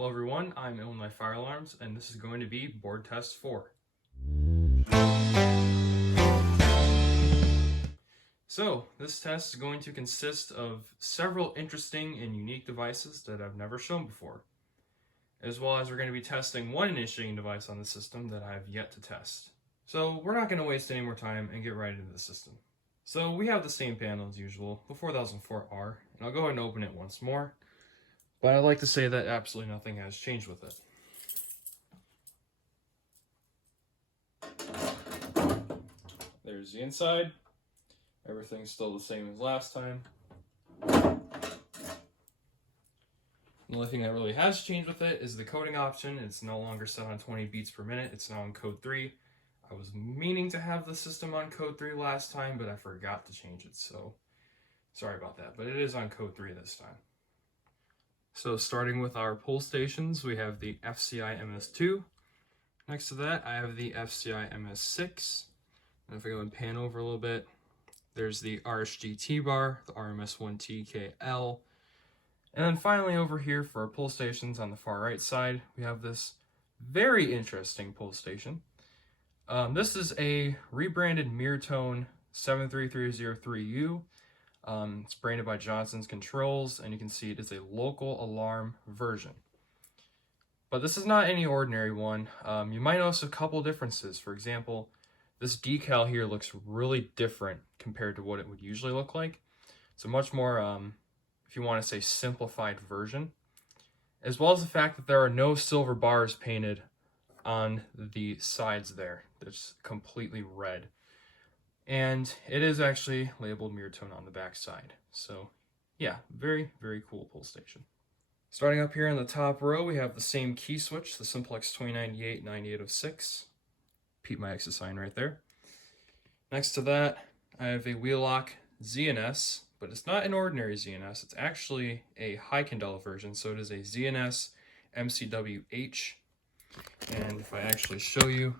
Hello everyone, I'm Illinois Fire Alarms, and this is going to be board test 4. So, this test is going to consist of several interesting and unique devices that I've never shown before, as well as we're going to be testing one initiating device on the system that I have yet to test. So, we're not going to waste any more time and get right into the system. So, we have the same panel as usual, the 4004R, and I'll go ahead and open it once more. But I'd like to say that absolutely nothing has changed with it. There's the inside. Everything's still the same as last time. The only thing that really has changed with it is the coding option. It's no longer set on 20 beats per minute. It's now on code 3. I was meaning to have the system on code 3 last time, but I forgot to change it, so sorry about that. But it is on code 3 this time. So starting with our pull stations, we have the FCI MS2. Next to that, I have the FCI MS6. And if I go and pan over a little bit, there's the RSG T-bar, the RMS1TKL. And then finally over here for our pull stations on the far right side, we have this very interesting pull station. This is a rebranded Mirtone 73303U. It's branded by Johnson's Controls, and you can see it is a local alarm version. But this is not any ordinary one. You might notice a couple differences. For example, this decal here looks really different compared to what it would usually look like. It's a much more, if you want to say, simplified version. As well as the fact that there are no silver bars painted on the sides there. It's completely red. And it is actually labeled Mirtone on the back side. So yeah, very, very cool pull station. Starting up here in the top row, we have the same key switch, the Simplex 2098-9806. Repeat my exit sign right there. Next to that, I have a Wheelock ZNS, but it's not an ordinary ZNS. It's actually a high candela version, so it is a ZNS-MCWH. And if I actually show you,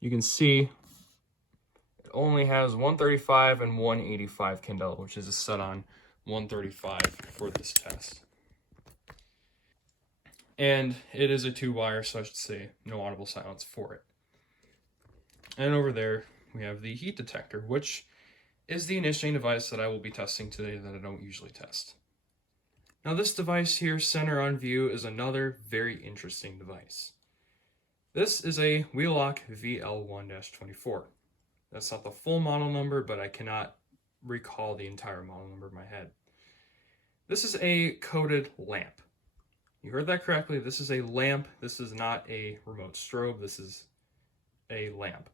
you can see it only has 135 and 185 candela, which is set on 135 for this test. And it is a 2-wire, so I should say no audible silence for it. And over there, we have the heat detector, which is the initiating device that I will be testing today that I don't usually test. Now this device here, center on view, is another very interesting device. This is a Wheelock VL1-24. That's not the full model number, but I cannot recall the entire model number in my head. This is a coded lamp. You heard that correctly. This is a lamp. This is not a remote strobe. This is a lamp.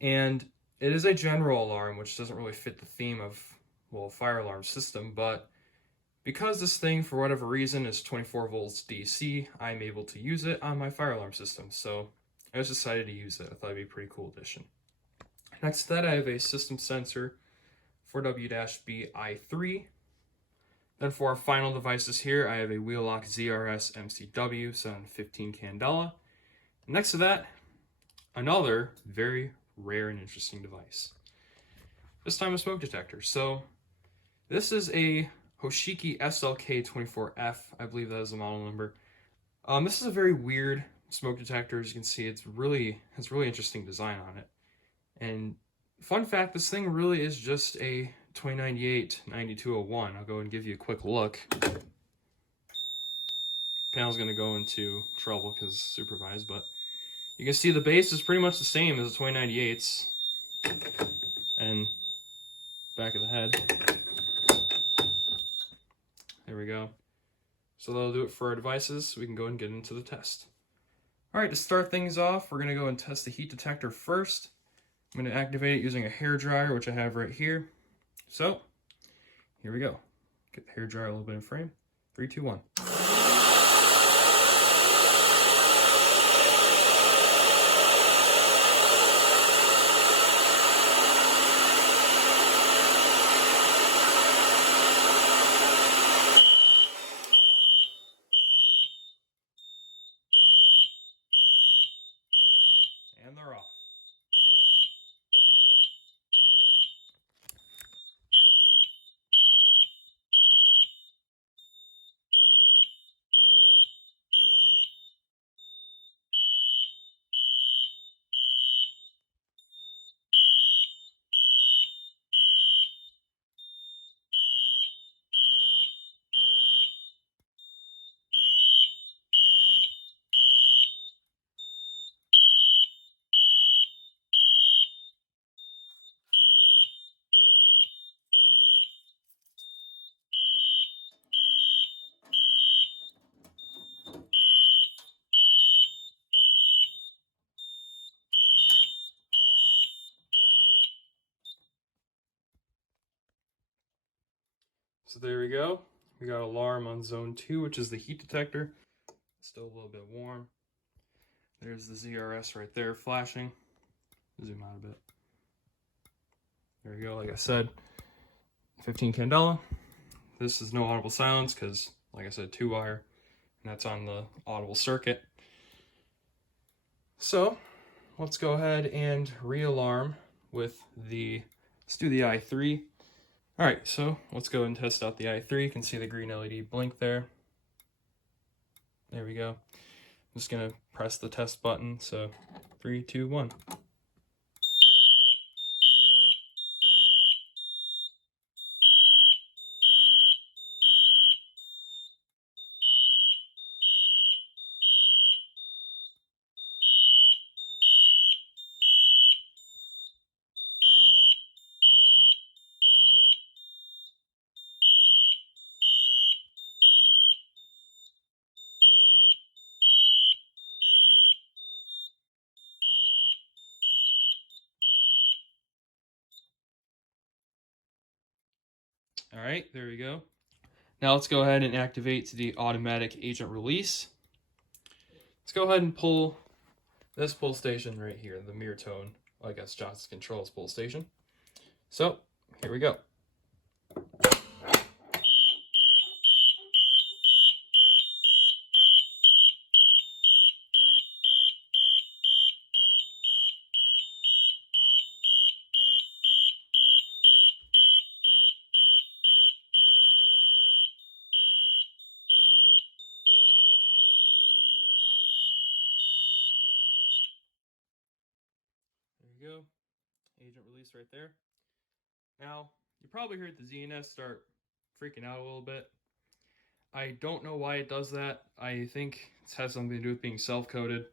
And it is a general alarm, which doesn't really fit the theme of, well, a fire alarm system, but because this thing, for whatever reason, is 24 volts DC, I'm able to use it on my fire alarm system. So I just decided to use it. I thought it'd be a pretty cool addition. Next to that, I have a system sensor 4W-BI3. Then for our final devices here, I have a Wheelock ZRS-MCW set on 15 candela. Next to that, another very rare and interesting device. This time a smoke detector. So this is a Hochiki SLK24F, I believe that is the model number. This is a very weird smoke detector. As you can see, it's really interesting design on it. And fun fact, this thing really is just a 2098-9201. I'll go and give you a quick look. Panel's going to go into trouble because it's supervised, but you can see the base is pretty much the same as the 2098s. And back of the head. There we go. So that'll do it for our devices. We can go and get into the test. Alright, to start things off, we're going to go and test the heat detector first. I'm going to activate it using a hair dryer, which I have right here. So, here we go. Get the hair dryer a little bit in frame. 3, 2, 1. And they're off. So there we go. We got alarm on zone 2, which is the heat detector. Still a little bit warm. There's the ZRS right there flashing. Zoom out a bit. There we go, like I said, 15 candela. This is no audible silence because, like I said, 2-wire, and that's on the audible circuit. So let's go ahead and re-alarm with the, let's do the i3. All right, so let's go and test out the i3. You can see the green LED blink there. There we go. I'm just gonna press the test button. So 3, 2, 1. All right, there we go. Now let's go ahead and activate the automatic agent release. Let's go ahead and pull this pull station right here, the mirror tone, I guess Johnson Controls pull station. So here we go. There you go, agent release right there. Now, you probably heard the ZNS start freaking out a little bit. I don't know why it does that. I think it has something to do with being self-coded.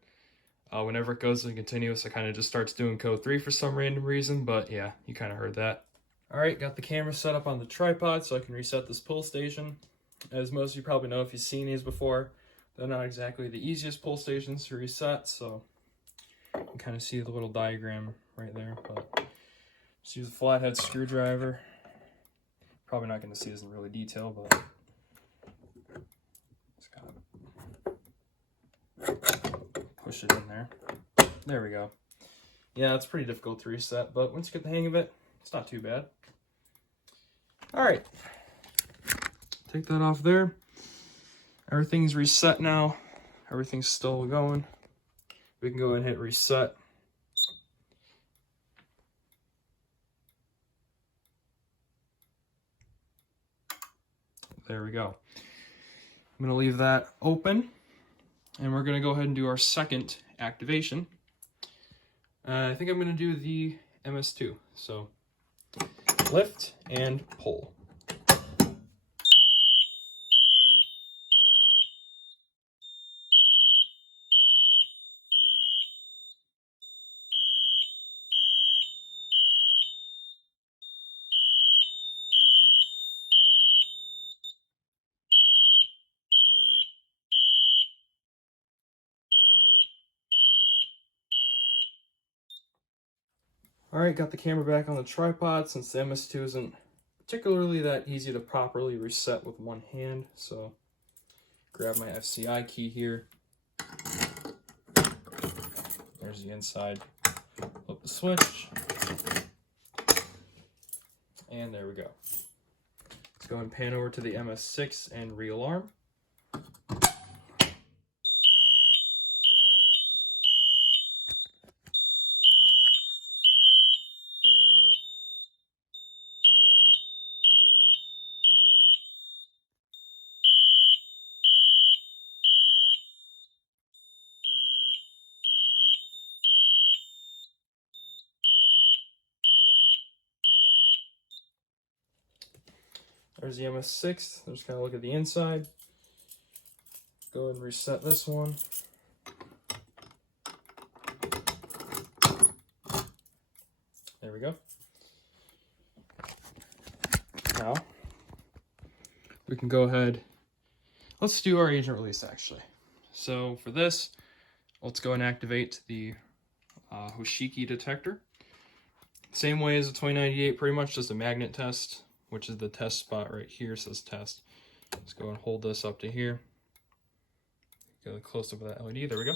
Whenever it goes to continuous, it kind of just starts doing code 3 for some random reason, but yeah, you kind of heard that. All right, got the camera set up on the tripod so I can reset this pull station. As most of you probably know if you've seen these before, they're not exactly the easiest pull stations to reset, so you can kind of see the little diagram right there, but just use a flathead screwdriver. Probably not going to see this in really detail, but just kind of push it in there. There we go. Yeah, it's pretty difficult to reset, but once you get the hang of it, it's not too bad. All right, take that off there. Everything's reset now. Everything's still going. We can go ahead and hit reset. There we go. I'm going to leave that open, and we're going to go ahead and do our second activation. I think I'm going to do the MS2. So lift and pull. All right, got the camera back on the tripod since the MS2 isn't particularly that easy to properly reset with one hand. So grab my FCI key here. There's the inside. Flip the switch. And there we go. Let's go and pan over to the MS6 and realarm. There's the MS6. Let's kind of look at the inside. Go ahead and reset this one. There we go. Now, we can go ahead. Let's do our agent release actually. So for this, let's go and activate the Hochiki detector. Same way as the 2098, pretty much just a magnet test. which is the test spot right here, says test. Let's go and hold this up to here. Get a close up of that LED. There we go.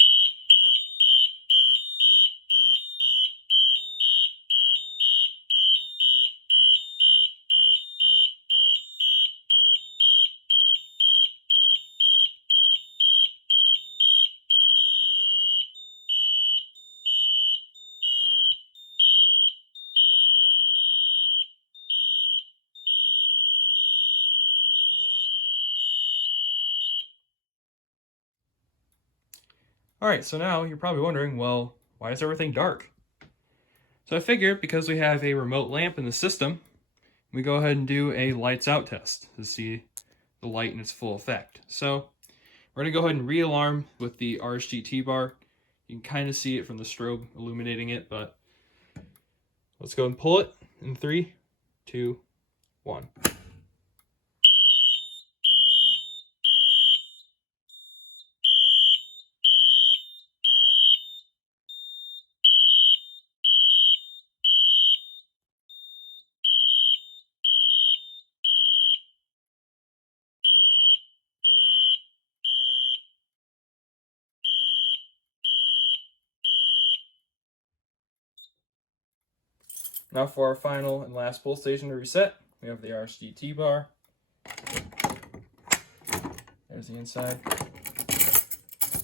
All right, so now you're probably wondering, well, why is everything dark? So I figured because we have a remote lamp in the system, we go ahead and do a lights out test to see the light in its full effect. So we're gonna go ahead and re-alarm with the RSGT bar. You can kind of see it from the strobe illuminating it, but let's go and pull it in 3, 2, 1. Now for our final and last pull station to reset, we have the RSGT bar. There's the inside.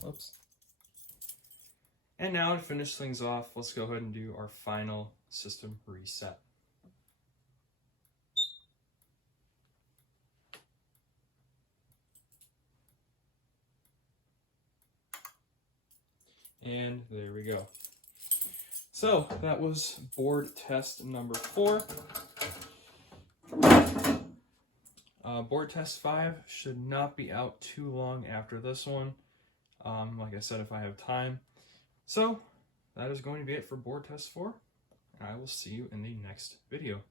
Whoops. And now to finish things off, let's go ahead and do our final system reset. And there we go. So that was board test number 4. Board test 5 should not be out too long after this one. Like I said, if I have time. So that is going to be it for board test 4. I will see you in the next video.